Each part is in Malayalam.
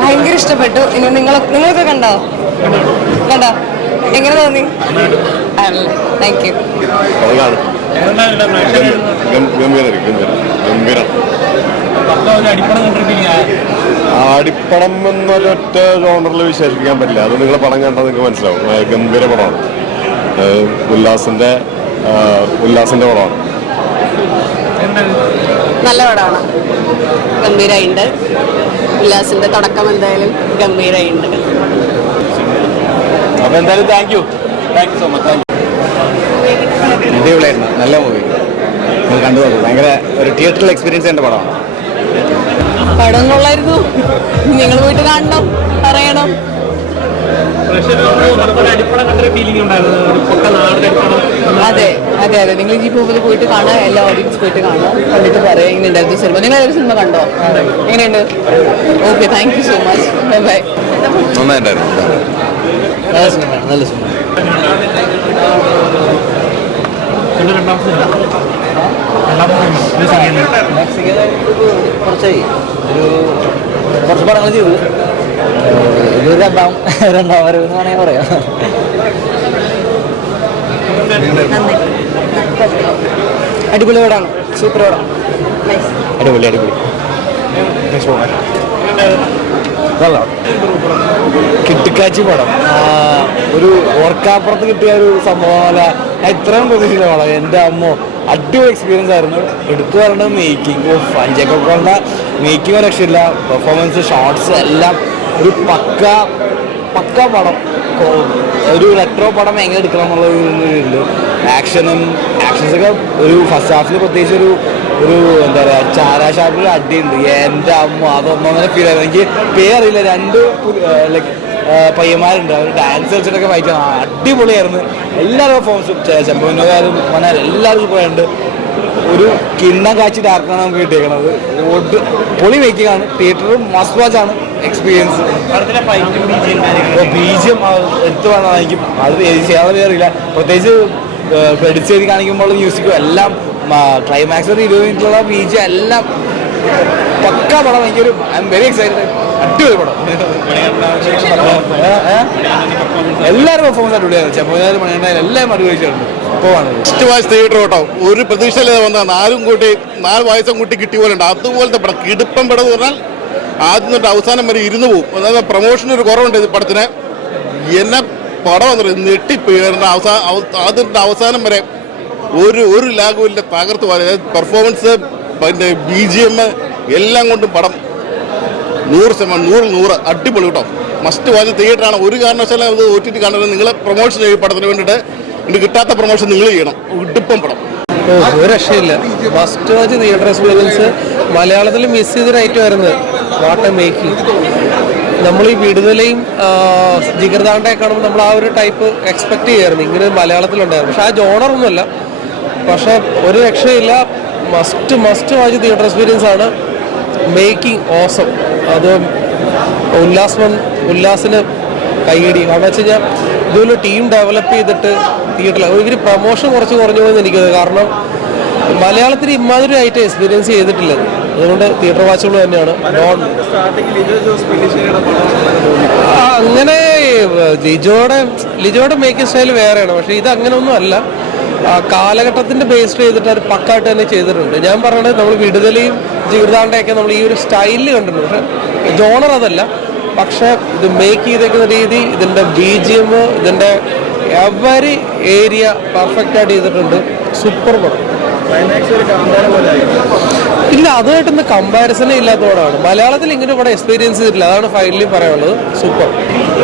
ഭയങ്കര ഇഷ്ടപ്പെട്ടു. ഇനി നിങ്ങളൊക്കെ കണ്ടോ? എങ്ങനെ തോന്നി? Thank you. അടിപ്പടം എന്നൊരൊറ്റ ജോണറിൽ വിശേഷിപ്പിക്കാൻ പറ്റില്ല. അത് നിങ്ങളെ പടം കണ്ടാൽ നിങ്ങൾക്ക് മനസ്സിലാവും. ഗംഭീര പടമാണ്. ഉല്ലാസിന്റെ പടമാണ്. നല്ല പടമാണ്. ഗംഭീരമായിട്ടുണ്ട്. ഉല്ലാസിന്റെ തുടക്കം എന്തായാലും ഗംഭീരമായിട്ടുണ്ട്. അപ്പൊ എന്തായാലും താങ്ക് യു സോ മച്ച്. അടിപൊളിയായിരുന്നു. നല്ല മൂവി. നിങ്ങൾ കണ്ടു നോക്കും. ഭയങ്കര ഒരു തിയേറ്ററിൽ എക്സ്പീരിയൻസ് ചെയ്യേണ്ട പടമാണ്. പടം കൊള്ളായിരുന്നു. നിങ്ങൾ പോയിട്ട് കാണണം, പറയണം. അതെ അതെ അതെ നിങ്ങൾ ഈ മൂവിൽ പോയിട്ട് കാണാം. എല്ലാ ഓഡിയൻസ് പോയിട്ട് കാണാം. കണ്ടിട്ട് പറയാം ഇങ്ങനെ ഉണ്ടായിരുന്നു സിനിമ. നിങ്ങൾ ഏതൊരു സിനിമ കണ്ടോ? എങ്ങനെയുണ്ട്? Okay, thank you so much. Bye. നന്നായിട്ടുണ്ടായിരുന്നു. നല്ല സിനിമയാണ്. നല്ല സിനിമ. കുറച്ച് പടങ്ങൾ ചെയ്തു. ഇത് രണ്ടാം വരവെന്ന് വേണമെങ്കിൽ പറയാം. അടിപൊളി പടമാണ്. സൂപ്പർ പടം. അടിപൊളി. കിട്ടിക്കാച്ചി പടം. ഒരു ഓർക്കാപ്പുറത്ത് കിട്ടിയ ഒരു സംഭവം അല്ല. ഞാൻ ഇത്രയും പ്രതീക്ഷിച്ച പടം. എൻ്റെ അമ്മോ, അടിപൊളി എക്സ്പീരിയൻസ് ആയിരുന്നു. എടുത്തു പറയേണ്ടത് മേക്കിംഗ്. അഞ്ചേക്കൊക്കെ മേക്കിംഗ് രക്ഷയില്ല. പെർഫോമൻസ്, ഷോർട്സ് എല്ലാം ഒരു പക്ക പടം. ഒരു റെട്രോ പടം എങ്ങനെ എടുക്കണം എന്നുള്ളൊരു ആക്ഷൻസൊക്കെ ഒരു ഫസ്റ്റ് ഹാഫിൽ പ്രത്യേകിച്ച് ഒരു എന്താ പറയുക, ചാരാശാപ്പിൽ അടിയുണ്ട്. എൻ്റെ അമ്മ, അതൊന്നൊന്നര ഫീൽ ആയിരുന്നു. എനിക്ക് പേരറിയില്ല. രണ്ട് ലൈക്ക് പയ്യന്മാരുണ്ട്. അവർ ഡാൻസ് കളിച്ചിട്ടൊക്കെ ഫൈറ്റ് അടിപൊളിയായിരുന്നു. എല്ലാവരും പെർഫോമൻസും ചെമ്പവിനോദായാലും മനാലും എല്ലാവരും സൂപ്പറായിട്ടുണ്ട്. ഒരു കിണ്ണം കാച്ചി ഡാർക്കാണ് നമുക്ക് കിട്ടിയേക്കണത്. പൊളി മേക്കിംഗ്. തിയേറ്ററും മസ്റ്റ് വാച്ച് ആണ് എക്സ്പീരിയൻസ്. ബീജിയം എടുത്തു വേണം. എനിക്ക് അത് ചെയ്യാതെ അറിയില്ല. പ്രത്യേകിച്ച് ക്രെഡിറ്റ്സ് എഴുതി കാണിക്കുമ്പോൾ മ്യൂസിക്കും എല്ലാം ക്ലൈമാക്സ് 20 മിനിറ്റുള്ള ബീജിയം എല്ലാം പക്ക പടം. എനിക്കൊരു ഐ എം വെരി എക്സൈറ്റഡ്. അടിപൊളി പടം. എല്ലാവരും പെർഫോമൻസ് അടിപൊളിയായിരുന്നു. ചെമ്പനാലും മണിയുണ്ടായാലും എല്ലാവരും അടിപൊളിച്ചിട്ടുണ്ട്. ഫസ്റ്റ് വായിസ് തിയേറ്റർ കേട്ടോ. ഒരു പ്രതീക്ഷയില്ലാതെ വന്ന 4 വയസ്സും കൂട്ടി കിട്ടിയ പോലെ ഉണ്ട്. അതുപോലത്തെ പടം. കിടുപ്പം പടം എന്ന് പറഞ്ഞാൽ ആദ്യം തൊട്ട് അവസാനം വരെ ഇരുന്ന് പോകും. അതായത് പ്രൊമോഷന് ഒരു കുറവുണ്ട് ഇത് പടത്തിന്. എന്നെ പടം എന്ന് പറയുന്നത് ഞെട്ടിപ്പോയി. ആദ്യം അവസാനം വരെ ഒരു ലാഗുമില്ല. തകർത്ത് പറയുന്നത് പെർഫോമൻസ്, പിന്നെ BGM എല്ലാം കൊണ്ടും പടം 100% 100 അടിപൊളി കേട്ടോ. മസ്റ്റ് വാച്ച് തിയേറ്ററാണ്. ഒരു കാരണവശാലും അത് OTT കാണുന്നത്. നിങ്ങൾ പ്രൊമോഷൻ ചെയ്യും പടത്തിന് വേണ്ടിയിട്ട്. ഇത് കിട്ടാത്ത പ്രൊമോഷൻ നിങ്ങൾ ചെയ്യണം. ഇടിപ്പം പടം. ഒരു രക്ഷയില്ല. Must watch theatre experience. മലയാളത്തിൽ മിസ് ചെയ്തൊരു ഐറ്റം ആയിരുന്നു വാട്ട് മേക്കിംഗ്. നമ്മൾ ഈ വിടുതലയും ജിഗർദാണ്ടയൊക്കെ കാണുമ്പോൾ നമ്മൾ ആ ഒരു ടൈപ്പ് എക്സ്പെക്ട് ചെയ്യായിരുന്നു. ഇങ്ങനെ മലയാളത്തിലുണ്ടായിരുന്നു. പക്ഷെ ആ ജോണറൊന്നുമല്ല. പക്ഷെ ഒരു രക്ഷയില്ല. മസ്റ്റ് വാച്ച് തിയേറ്റർ എക്സ്പീരിയൻസ് ആണ്. Making awesome. അത് ഉല്ലാസിന് കൈയടി. കാരണം വെച്ച് കഴിഞ്ഞാൽ ഇതുപോലെ ടീം ഡെവലപ്പ് ചെയ്തിട്ട് തിയേറ്ററിൽ ഇവർ പ്രൊമോഷൻ കുറച്ച് കുറഞ്ഞു പോകുമെന്ന് എനിക്കത്. കാരണം മലയാളത്തിൽ ഇമാതിരി ആയിട്ട് എക്സ്പീരിയൻസ് ചെയ്തിട്ടില്ല. അതുകൊണ്ട് തിയേറ്റർ വാച്ചുകൾ തന്നെയാണ്. അങ്ങനെ ലിജോയുടെ മേക്കിംഗ് സ്റ്റൈൽ വേറെയാണ്. പക്ഷെ ഇത് അങ്ങനെയൊന്നും അല്ല. കാലഘട്ടത്തിന്റെ ബേസ്ഡ് ചെയ്തിട്ട് അത് പക്കായിട്ട് തന്നെ ചെയ്തിട്ടുണ്ട്. ഞാൻ പറയണത് നമ്മൾ വിടുതലയും ജിഗർദാണ്ടയൊക്കെ നമ്മൾ ഈ ഒരു സ്റ്റൈലിൽ കണ്ടിട്ടുണ്ട്. പക്ഷെ ജോണർ അതല്ല. പക്ഷെ ഇത് മേക്ക് ചെയ്തേക്കുന്ന രീതി, ഇതിൻ്റെ BGM, ഇതിൻ്റെ എവരി ഏരിയ പെർഫെക്റ്റ് ആയിട്ട് ചെയ്തിട്ടുണ്ട്. സൂപ്പർ പടം. ഇല്ല, അതുമായിട്ടൊന്നും കമ്പാരിസണേ ഇല്ലാത്തതാണ്. മലയാളത്തിൽ ഇങ്ങനെ പടം എക്സ്പീരിയൻസ് ചെയ്തിട്ടില്ല. അതാണ് ഫൈനലി പറയാനുള്ളത്. സൂപ്പർ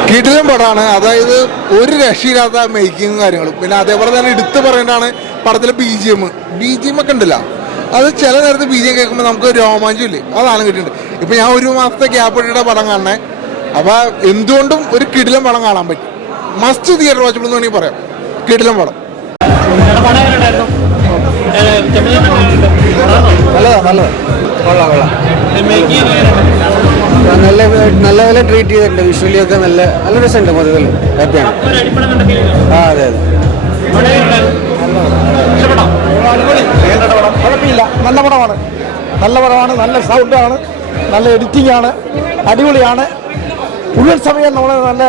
കിടിലൻ പടമാണ്. അതായത് ഒരു രക്ഷയില്ലാത്ത മേക്കിങ്ങും കാര്യങ്ങളും. പിന്നെ അതേപോലെ തന്നെ എടുത്തു പറയേണ്ടതാണ് പടത്തിലെ BGM ഒക്കെ ഉണ്ടല്ലോ. അത് ചില നേരത്ത് BGM കേൾക്കുമ്പോൾ നമുക്ക് രോമാഞ്ചം ഇല്ലേ, അതാണ് കിട്ടിയിട്ടുണ്ട്. ഇപ്പം ഞാൻ 1 മാസത്തെ ഗ്യാപ്പ് ഇട്ടിട്ട് പടം കാണണേ. അപ്പോൾ എന്തുകൊണ്ടും ഒരു കിടിലൻ പടം കാണാൻ പറ്റും. മസ്റ്റ് തിയേറ്റർ വാച്ചബിൾ എന്ന് വേണമെങ്കിൽ പറയാം. കിടിലൻ പടം. നല്ലതാ. കൊള്ളാം. നല്ല പോലെ ട്രീറ്റ് ചെയ്തിട്ടുണ്ട്. വിഷ്വലി ഒക്കെ നല്ല രസമുണ്ട്. മൊത്തത്തിൽ ഹാപ്പിയാണ്. അതെ. കുഴപ്പമില്ല. നല്ല പടമാണ്. നല്ല പടമാണ്, നല്ല സൗണ്ടാണ്, നല്ല എഡിറ്റിംഗ് ആണ്, അടിപൊളിയാണ്. മുഴുവൻ സമയം നമ്മളെ നല്ല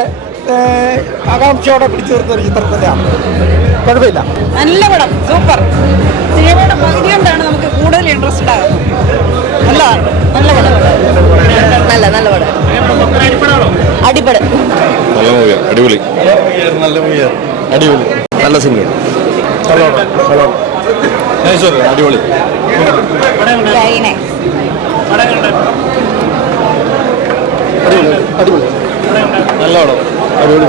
ആകാംക്ഷയോടെ പിടിച്ചു നിർത്തുന്ന ഒരു ചിത്രം തന്നെയാണ്. കുഴപ്പമില്ല. നല്ല പടം, സൂപ്പർ. സിനിമയുടെ പകുതി കൊണ്ടാണ് നമുക്ക് കൂടുതൽ ഇൻട്രസ്റ്റഡ് ആകുന്നത്. നല്ലതാണ്, നല്ല പടം, നല്ല പടം, അടിപൊളി. നല്ല മൂവിയാണ്, അടിപൊളി. നല്ല മൂവിയാണ്, അടിപൊളി. നല്ല സിനിമ, അടിപൊളി. അടിപൊളി. നല്ല പടം, അടിപൊളി.